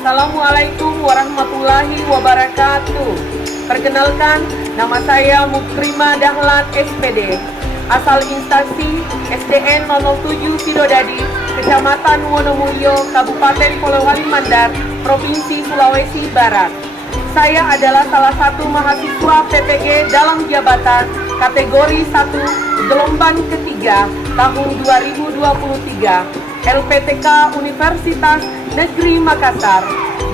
Assalamualaikum warahmatullahi wabarakatuh. Perkenalkan, nama saya Mukrima Dahlan SPD, asal instansi SDN 007 Sidodadi, Kecamatan Wonomulyo, Kabupaten Polewali Mandar, Provinsi Sulawesi Barat. Saya adalah salah satu mahasiswa PPG dalam jabatan kategori 1 gelombang ketiga tahun 2023 LPTK Universitas Negeri Makassar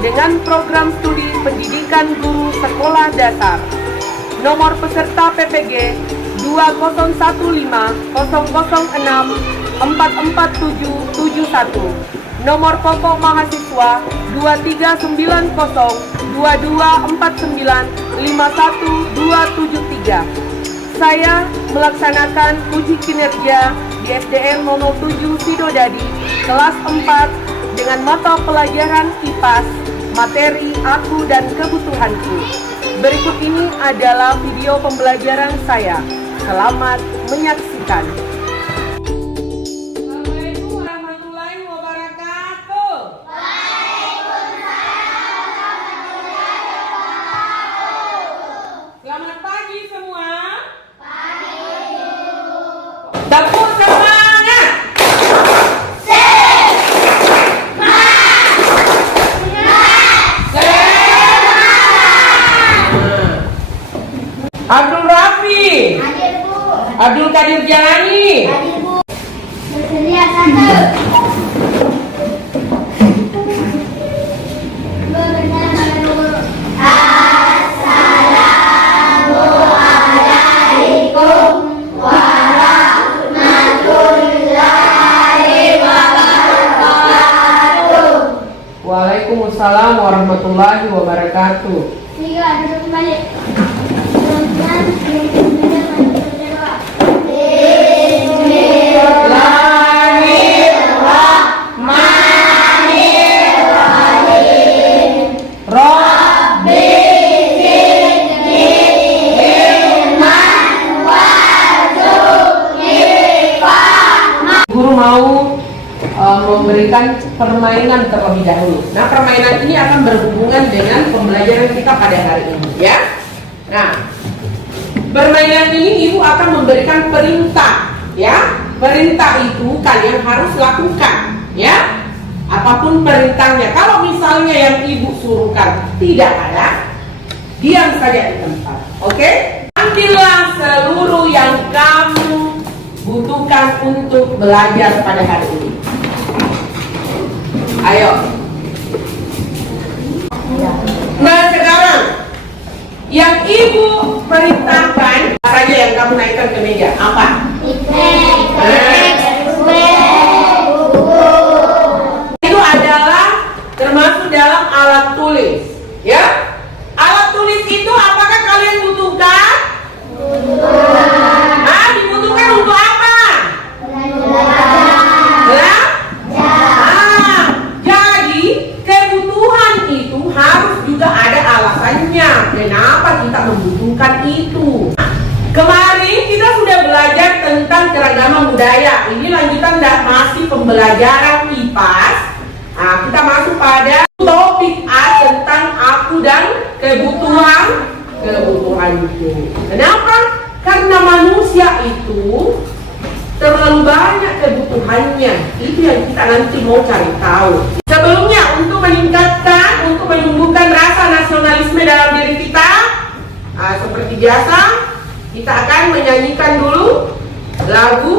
dengan program studi pendidikan guru sekolah dasar. Nomor peserta PPG 206006444771. Nomor pokok mahasiswa 239022495173. Saya melaksanakan uji kinerja di SDN 007 Sidodadi kelas 4 dengan mata pelajaran IPAS, materi aku dan kebutuhanku. Berikut ini adalah video pembelajaran saya. Selamat menyaksikan. Assalamualaikum warahmatullahi wabarakatuh. Selamat pagi semua. Tepuk semangat. Abdul Rafi. Hadir, Bu. Abdul Kadir Jalani. Hadir, Bu. Bersedia satu. Assalamualaikum warahmatullahi wabarakatuh. Waalaikumsalam warahmatullahi wabarakatuh. Tiga, duduk kembali. Bismillahirrahmanirrahim. Rabbi zidni ilman warzuqni fahma. Guru mau memberikan permainan terlebih dahulu. Nah, permainan ini akan berhubungan dengan pembelajaran kita pada hari ini, ya. Nah, permainan ini Ibu akan memberikan perintah, ya. Perintah itu kalian harus lakukan, ya. Apapun perintahnya. Kalau misalnya yang Ibu suruhkan tidak ada, diam saja di tempat. Oke? Ambillah seluruh yang kamu butuhkan untuk belajar pada hari ini. Ayo. Nah, sekarang yang Ibu perintahkan saja yang kamu naikkan ke meja. Apa? Itu adalah termasuk dalam alat tulis, ya. Alat tulis itu apakah kalian butuhkan? Ah, dibutuhkan untuk apa? Jadi kebutuhan itu harus juga ada alasannya. Kenapa kita membutuhkan itu? Kemarin kita sudah belajar tentang keragaman budaya. Ini lanjutan masih pembelajaran IPAS. Nah, kita masuk pada topik A tentang aku dan kebutuhan itu. Kenapa? Karena manusia itu terlalu banyak kebutuhannya. Itu yang kita nanti mau cari tahu. Sebelumnya, untuk meningkatkan, untuk menumbuhkan rasa nasionalisme dalam diri kita, seperti biasa, kita akan menyanyikan dulu lagu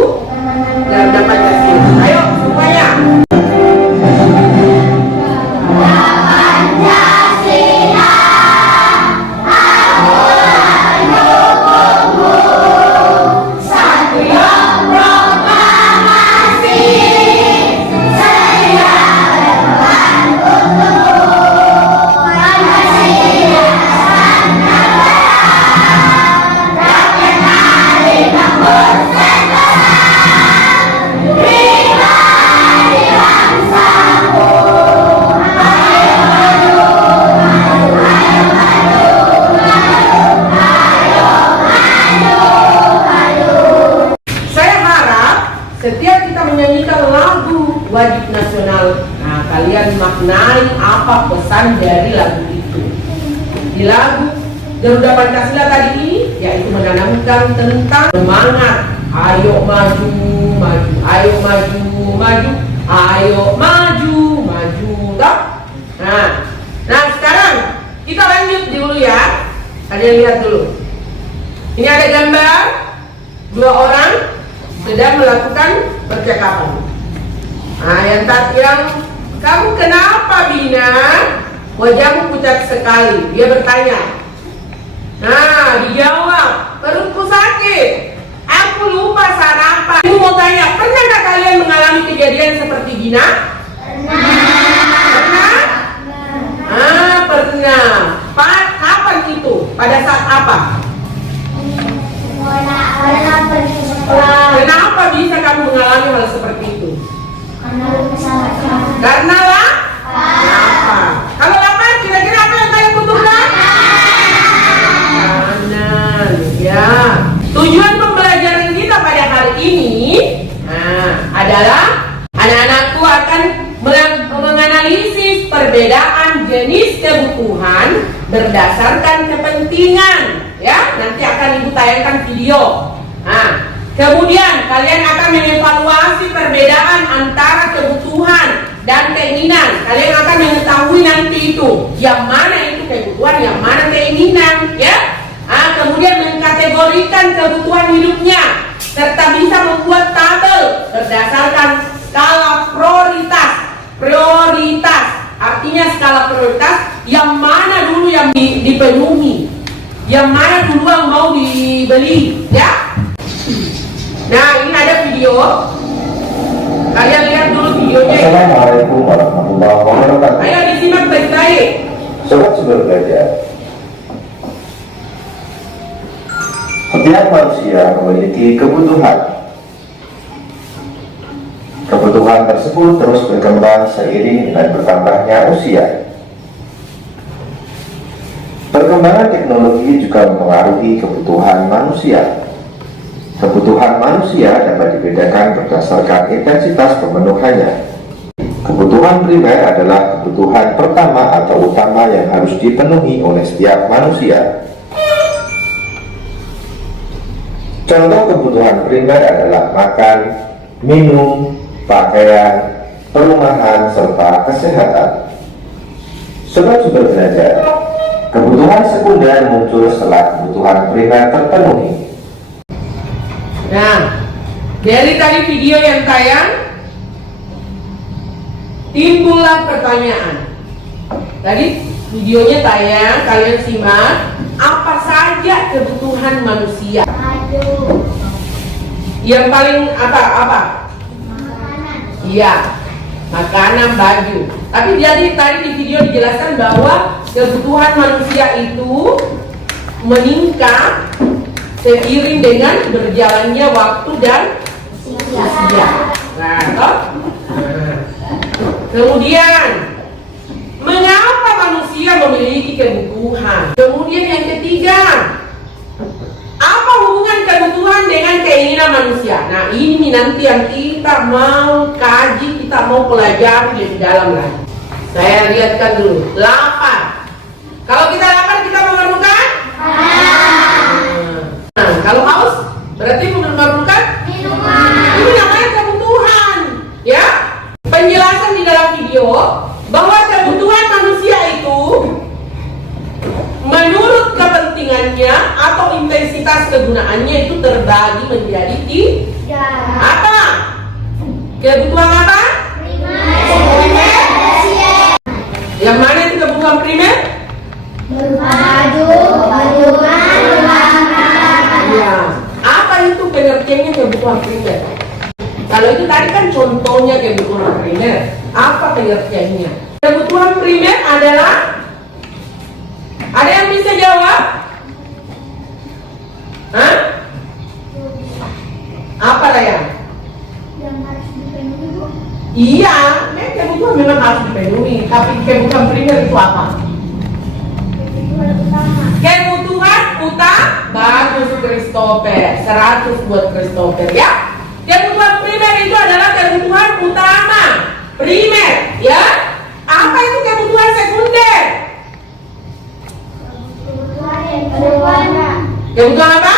Garda Pancasila. Ayo semuanya. Viva nasional. Nah, kalian maknai apa pesan dari lagu itu. Di lagu Garuda Pancasila tadi ini, yaitu menanamkan tentang semangat. Ayo maju, maju, ayo maju, maju, ayo maju, maju, toh? Nah sekarang kita lanjut dulu ya. Kalian lihat dulu. Ini ada gambar dua orang sedang melakukan percakapan. Nah, yang kamu kenapa Bina? Wajahmu pucat sekali. Dia bertanya. Nah, dijawab, perutku sakit. Aku lupa sarapan. Ibu mau tanya, pernahkah kalian mengalami kejadian seperti Bina? Pernah? Pernah. Kapan itu? Pada saat apa? Kenapa bisa kamu mengalami hal seperti itu? Karena lapar. Kalau lapar, kira-kira apa yang kalian butuhkan? Makanan, ya. Tujuan pembelajaran kita pada hari ini adalah anak-anakku akan menganalisis perbedaan jenis kebutuhan berdasarkan kepentingan. Ya, nanti akan ibu tayangkan video. Kemudian kalian akan mengevaluasi perbedaan antara kebutuhan dan keinginan. Kalian akan mengetahui nanti itu yang mana itu kebutuhan, yang mana keinginan, ya. Kemudian mengkategorikan kebutuhan hidupnya serta bisa membuat tabel berdasarkan skala prioritas. Prioritas artinya skala prioritas yang mana dulu yang dipenuhi, yang mana dulu yang mau dibeli, ya. Nah, ini ada video. Kalian lihat dulu videonya. Assalamualaikum warahmatullahi wabarakatuh. Ayo disimak baik-baik. Sobat belajar. Setiap manusia memiliki kebutuhan. Kebutuhan tersebut terus berkembang seiring dengan bertambahnya usia. Perkembangan teknologi juga mempengaruhi kebutuhan manusia. Kebutuhan manusia dapat dibedakan berdasarkan intensitas pemenuhannya. Kebutuhan primer adalah kebutuhan pertama atau utama yang harus dipenuhi oleh setiap manusia. Contoh kebutuhan primer adalah makan, minum, pakaian, perumahan, serta kesehatan. Sobat Sumber Belajar, kebutuhan sekunder muncul setelah kebutuhan primer terpenuhi. Nah, dari tadi video yang tayang, timbullah pertanyaan. Tadi videonya tayang, kalian simak. Apa saja kebutuhan manusia? Yang paling apa? Iya, makanan, baju. Tapi jadi tadi di video dijelaskan bahwa kebutuhan manusia itu meningkat seiring dengan berjalannya waktu dan usia. Kemudian, mengapa manusia memiliki kebutuhan? Kemudian yang ketiga, apa hubungan kebutuhan dengan keinginan manusia? Nah, ini nanti yang kita mau kaji, kita mau pelajari lebih dalam lagi. Saya lihatkan dulu. Lapar. Kalau kita lapar, kita memerlukan? Kalau haus, berarti memerlukan? Ini namanya kebutuhan. Ya, penjelasan di dalam video bahwa kebutuhan manusia itu menurut kepentingannya atau intensitas kegunaannya itu terbagi menjadi tiga. Apa? Kebutuhan apa? Primer. Yang mana itu kebutuhan primer? Ya. Apa itu pengertiannya kebutuhan primer? Kalau itu tadi kan contohnya kebutuhan primer. Apa pengertiannya? Kebutuhan primer adalah, ada yang bisa jawab? Apa Raya? Yang harus dipenuhi, Bu. Iya, kebutuhan memang harus dipenuhi. Tapi kebutuhan primer itu apa? Kebutuhan utama. Kebutuhan utama. Bagus Christopher, 100 buat Christopher ya. Kebutuhan primer itu adalah kebutuhan utama. primer, ya. Apa itu kebutuhan sekunder? Kebutuhan apa?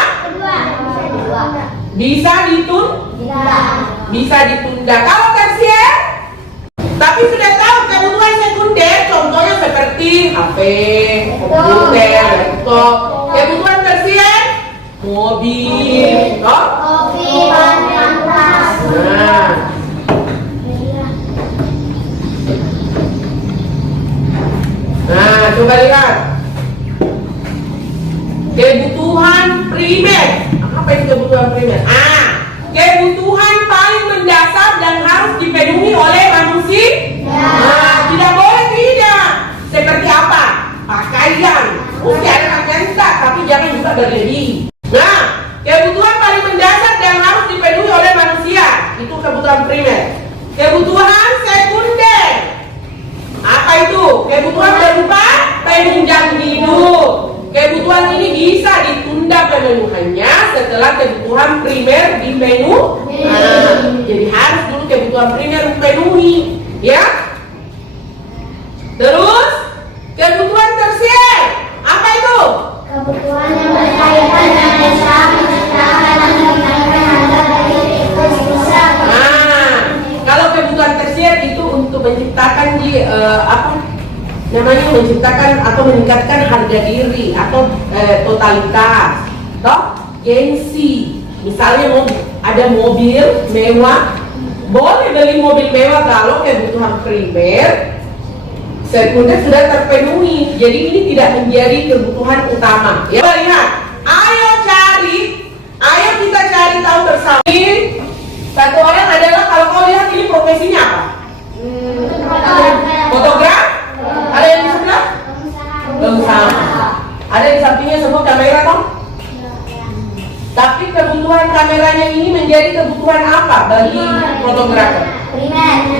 Bisa ditunda. Kalau tersier, tapi sudah tahu kebutuhan sekunder, contohnya seperti HP, komputer, laptop. Kebutuhan tersier, mobil, toh? Nah, coba lihat. Kebutuhan primer. Apa itu kebutuhan primer? Kebutuhan paling mendasar dan harus dipenuhi oleh manusia. Tidak boleh tidak. Seperti apa? Pakaian. Mesti ada pakaian tak, tapi jangan juga berlebih. Nah, kebutuhan paling mendasar dan harus dipenuhi oleh manusia itu kebutuhan primer. Kebutuhan sekunder. Apa itu? Kebutuhan berupa penunjang hidup. Kebutuhan ini bisa ditunda pemenuhannya setelah kebutuhan primer dipenuhi. Jadi harus dulu kebutuhan primer dipenuhi, ya. Terus kebutuhan tersier. Apa itu? Kebutuhan yang berkaitan dengan desa, menciptakan dan meningkatkan harga dari usaha. Kalau kebutuhan tersier itu untuk menciptakan menciptakan atau meningkatkan harga diri atau totalitas, toh gengsi. Misalnya ada mobil mewah, boleh beli mobil mewah kalau kebutuhan primer, sekunder sudah terpenuhi. Jadi ini tidak menjadi kebutuhan utama. Ya, lihat. Ayo kita cari tahu bersama. Satu orang adalah, kalau kau lihat ini profesinya apa? Fotograf? Ada yang di sebelah? Pengusaha. Ada di sampingnya semua kamera toh? Tapi kebutuhan kameranya ini menjadi kebutuhan apa bagi fotografer?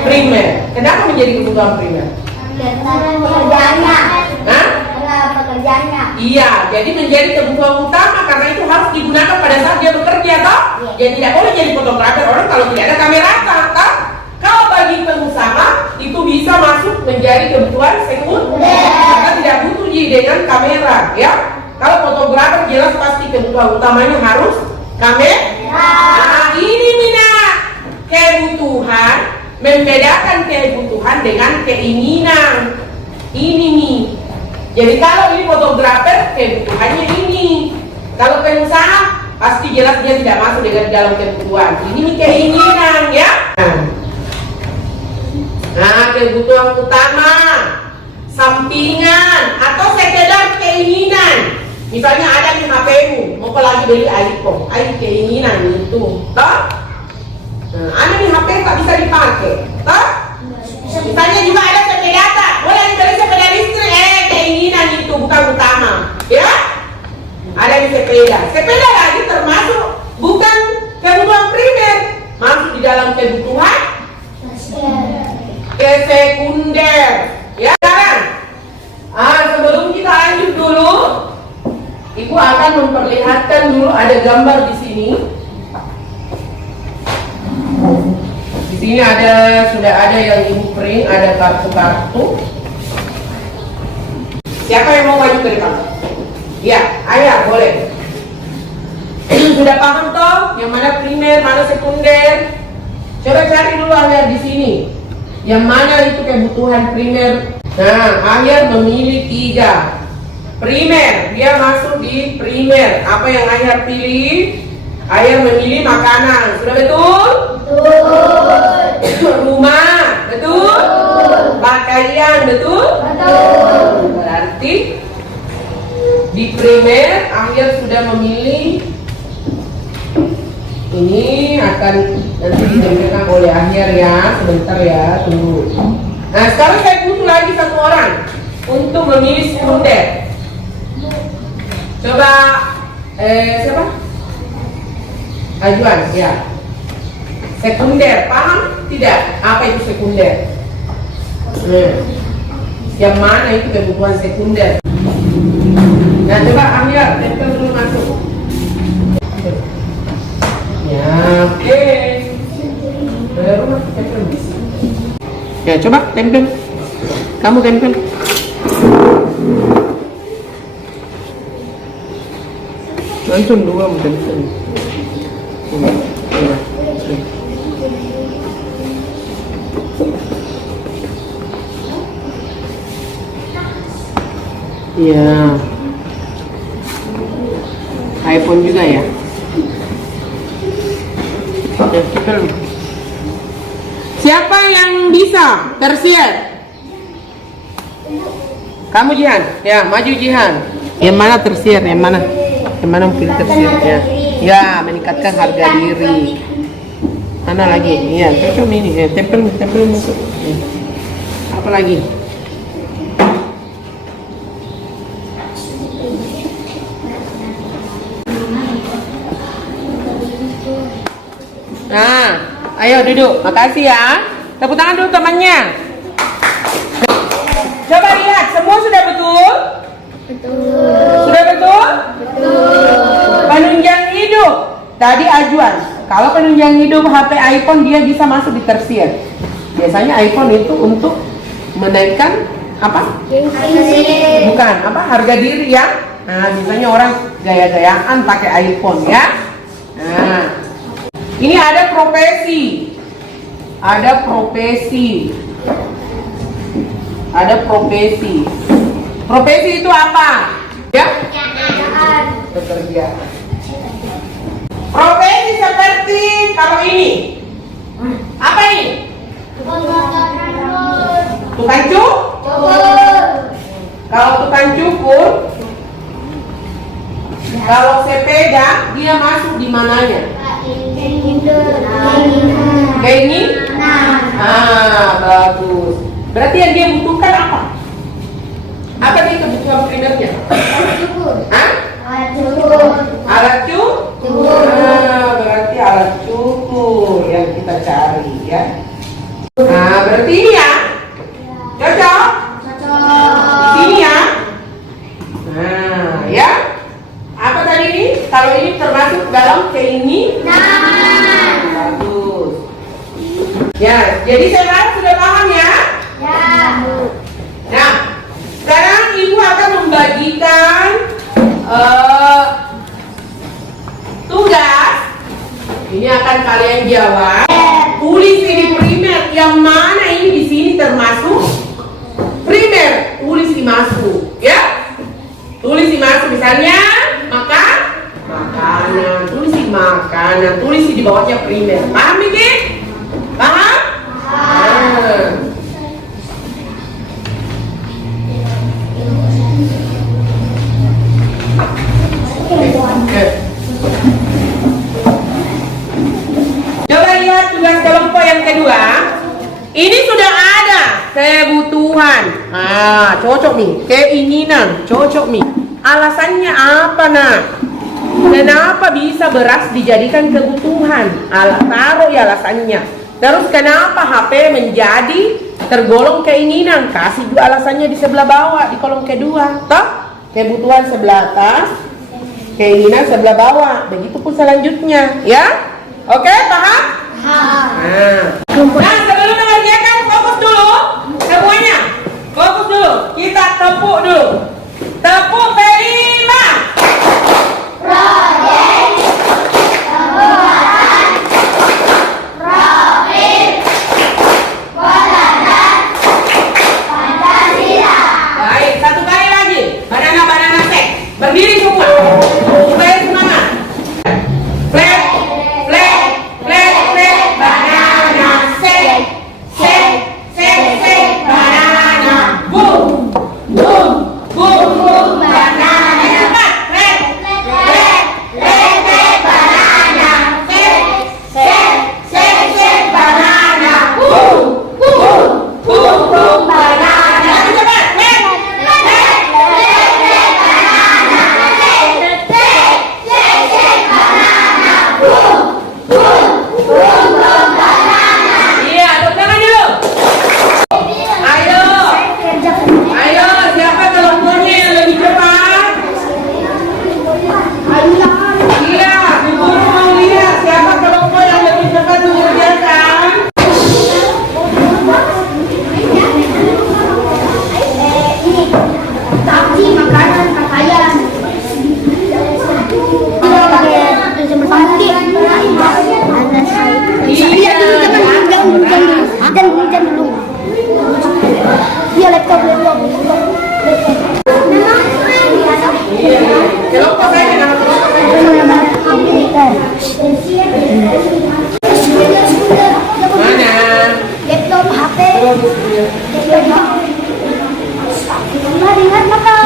Primer. Kenapa menjadi kebutuhan primer? Pekerjaannya. Iya, jadi menjadi kebutuhan utama karena itu harus digunakan pada saat dia bekerja toh? Ya tidak boleh jadi fotografer orang kalau tidak ada kamera toh? Kalau bagi pengusaha itu bisa masuk menjadi kebutuhan sekunder karena tidak butuh dengan kamera, ya. Kalau fotografer jelas pasti kebutuhan utamanya harus kamera. Nah, ini minat kebutuhan, membedakan kebutuhan dengan keinginan. Ini nih. Jadi kalau ini fotografer kebutuhannya ini. Kalau pengusaha pasti jelas dia tidak masuk dengan dalam kebutuhan. Ini nih keinginan, ya. Nah, kebutuhan utama, sampingan, atau sekedar keinginan. Misalnya ada di HP-mu, mau lagi beli iPhone, keinginan itu, toh? Nah, ada di HP tak bisa dipakai, toh? Misalnya juga ada sepeda, boleh beli sepeda listrik, keinginan itu bukan utama, ya? Ada di sepeda lagi termasuk bukan kebutuhan primer, masuk di dalam kebutuhan sekunder, ya kan? Sebelum kita lanjut dulu, Ibu akan memperlihatkan dulu ada gambar di sini. Di sini sudah ada yang Ibu print, ada kartu-kartu. Siapa yang mau maju ke depan? Ya, ayah boleh. Sudah paham toh? Yang mana primer, mana sekunder? Coba cari dulu ayah di sini. Yang mana itu kebutuhan primer? Nah, ayah memilih 3. Primer, dia masuk di primer. Apa yang ayah pilih? Ayah memilih makanan. Sudah betul? Betul. Rumah, betul? Pakaian, betul? Betul. Berarti di primer ayah sudah memilih. Ini akan nanti dijelaskan oleh akhir ya, sebentar ya, tunggu. Nah, sekarang saya butuh lagi 1 orang untuk memilih sekunder. Coba, siapa? Ajuan, ya. Sekunder, paham tidak? Apa itu sekunder? Yang mana itu kebutuhan sekunder? Nah, coba ambil, tempel dulu masuk. Ya, oke. Baru tempel bisa. Ya, coba tempel. Kamu tempel. Langsung dua tempel. Iya. iPhone juga ya. Siapa yang bisa tersier? Kamu Jihan, ya maju Jihan. Yang mana tersier? Yang mana? Yang mana mungkin tersiernya? Ya, meningkatkan harga diri. Mana lagi? Iya, tempel ini. Tempel masuk. Apa lagi? Nah, ayo duduk. Makasih ya. Tepuk tangan dulu temannya. Coba lihat, semua sudah betul? Betul. Sudah betul? Betul. Penunjang hidup. Tadi ajuan. Kalau penunjang hidup HP iPhone dia bisa masuk di tersier. Biasanya iPhone itu untuk menaikkan apa? Bukan, apa? Harga diri ya. Nah, biasanya orang gaya-gayaan pakai iPhone ya. Nah, ini ada profesi. Ada profesi. Ada profesi. Profesi itu apa? Ya? Pekerjaan. Profesi seperti kalau ini. Apa ini? Tukang cukur. Kalau tukang cukur, kalau sepeda dia masuk di mananya? Kayak ini? Ah, bagus. Berarti yang dia butuhkan apa? Apa dia kebutuhan primernya? Hah? Alat cukur. Nah, berarti alat cukur yang kita cari ya. Nah, berarti ini ya? Cocok? Di sini ya? Nah, ya? Apa tadi ini? Kalau ini termasuk dalam keinginan. Bagus. Ya, jadi saya harap sudah paham ya? Ya. Nah, sekarang ibu akan membagikan tugas. Ini akan kalian jawab. Tulis ini primer. Yang mana ini di sini termasuk primer? Tulis dimasuk, ya? Tulis dimasuk. Misalnya makanan. Tulis di makanan. Tulis di bawahnya primer. Paham ini? Paham? Paham. Coba lihat tugas kelompok yang kedua. Ini sudah ada kebutuhan. Ah, cocok nih. Keinginan, cocok nih. Alasannya apa nak? Kenapa bisa beras dijadikan kebutuhan? Taruh ya alasannya. Terus kenapa HP menjadi tergolong keinginan? Kasih juga alasannya di sebelah bawah di kolom kedua. Toh? Kebutuhan sebelah atas, keinginan sebelah bawah. Begitupun selanjutnya, ya? Oke, paham? Nah, sebelum mengerjakan fokus dulu, semuanya. Fokus dulu. Kita tepuk dulu. Tepuk kelima. Proyek pembuatan profil Pelajaran Pancasila. Baik, satu kali lagi. Banana set. Berdiri semua. Supaya semangat. Flag, banana set. Iya, laptop. Kelompok saya nama kelompok saya. Mana? Laptop, HP. Ingat maka.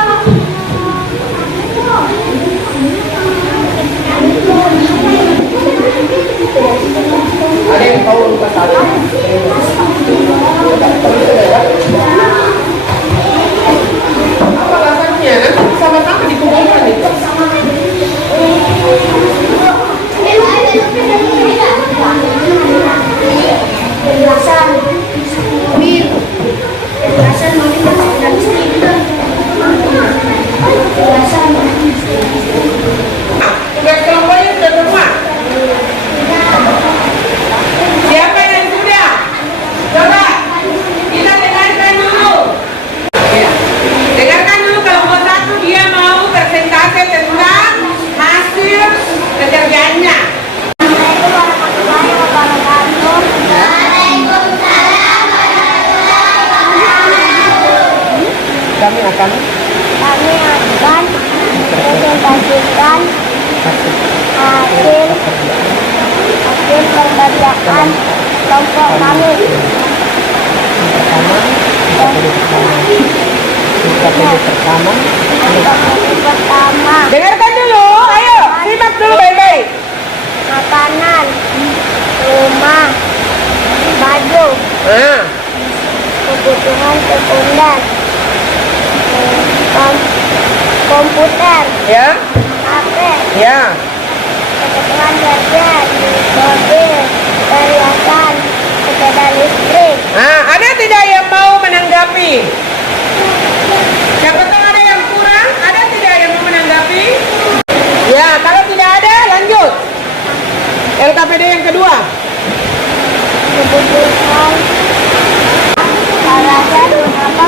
Ada yang tahu lupa satu. Apa alasannya? Nanti sama-sama dikumpulkan itu. Penjelasan mobil, penjelasan dan stiker, penjelasan Tugas kelompoknya sudah semua. Siapa yang sudah? Coba kita dengarkan dulu. Ya. Dengarkan dulu kelompok satu, dia mau presentase tentang hasil pekerjaannya. Assalamualaikum warahmatullahi wabarakatuh. Waalaikumsalam warahmatullahi wabarakatuh. Kami akan presentasikan hasil pekerjaan kelompok kami. Pertama, dengarkan dulu, ayo simak dulu baik-baik. makanan, rumah, baju, kebutuhan sekunder, komputer, Ya, HP, ya. kebutuhan kerja, mobil, perhiasan, sepeda listrik. Nah, ada tidak yang mau menanggapi? Siapa tahu ada yang kurang? Ada tidak yang mau menanggapi? Ya, kalau tidak ada, lanjut. LKPD yang kedua. Kebutuhan alasan mengapa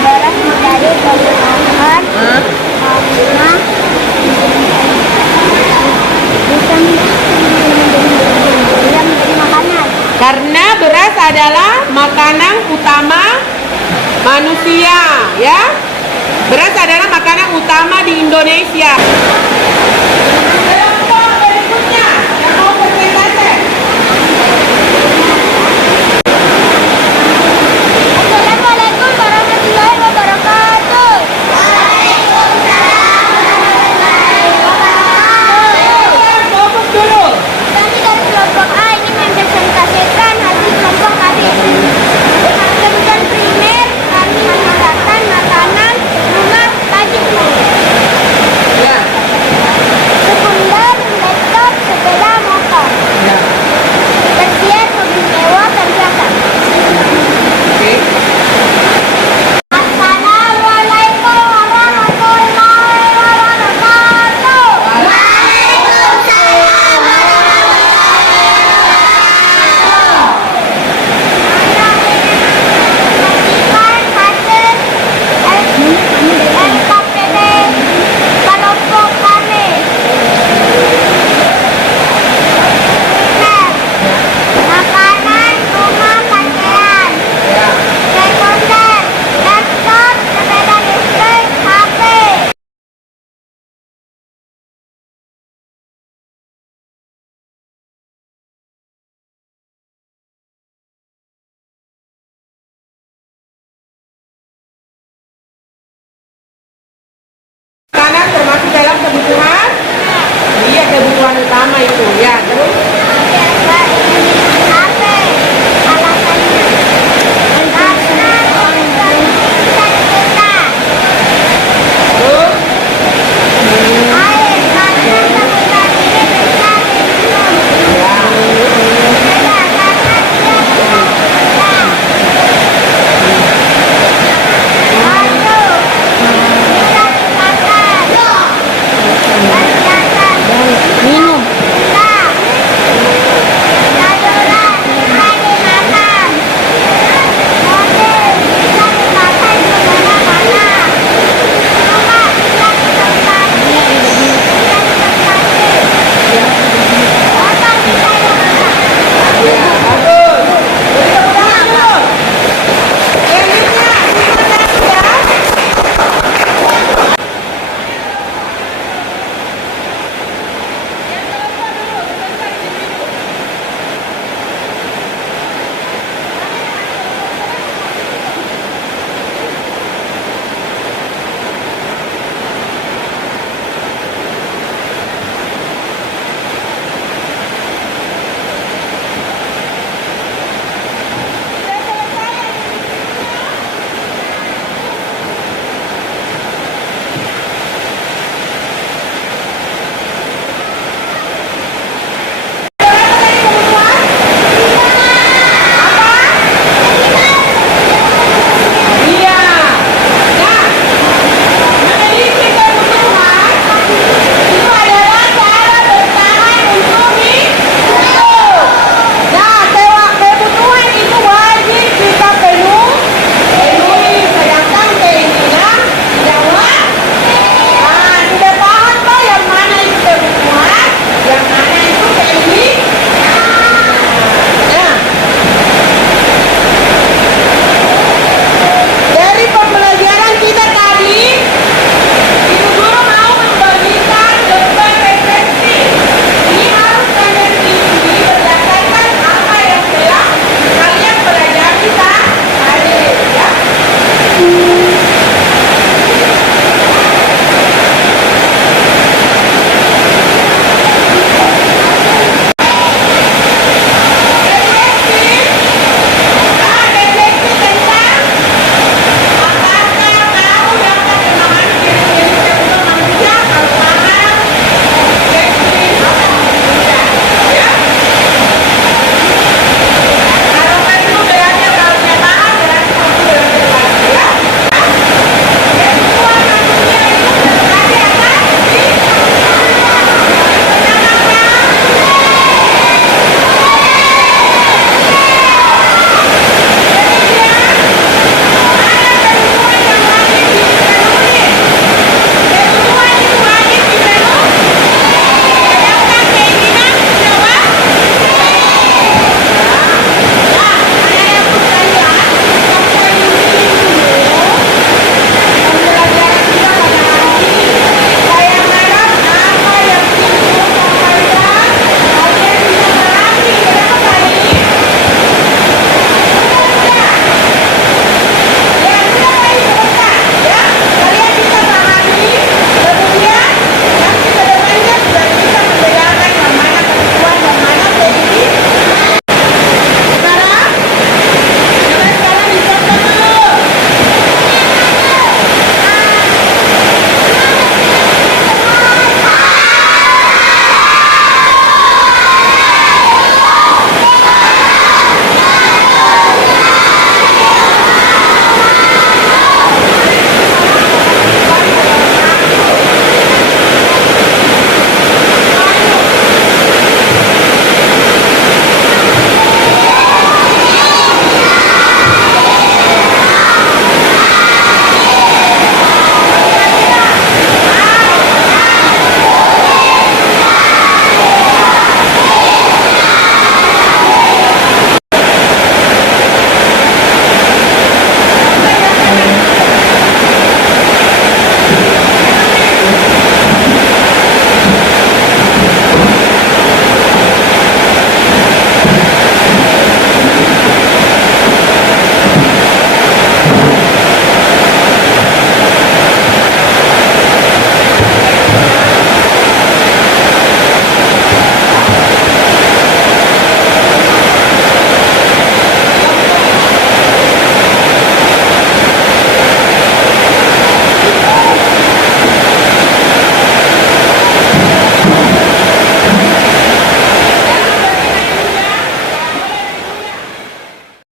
beras menjadi kebutuhan karena bisa menjadi makanan. Karena beras adalah makanan utama manusia, ya. Beras adalah makanan utama di Indonesia.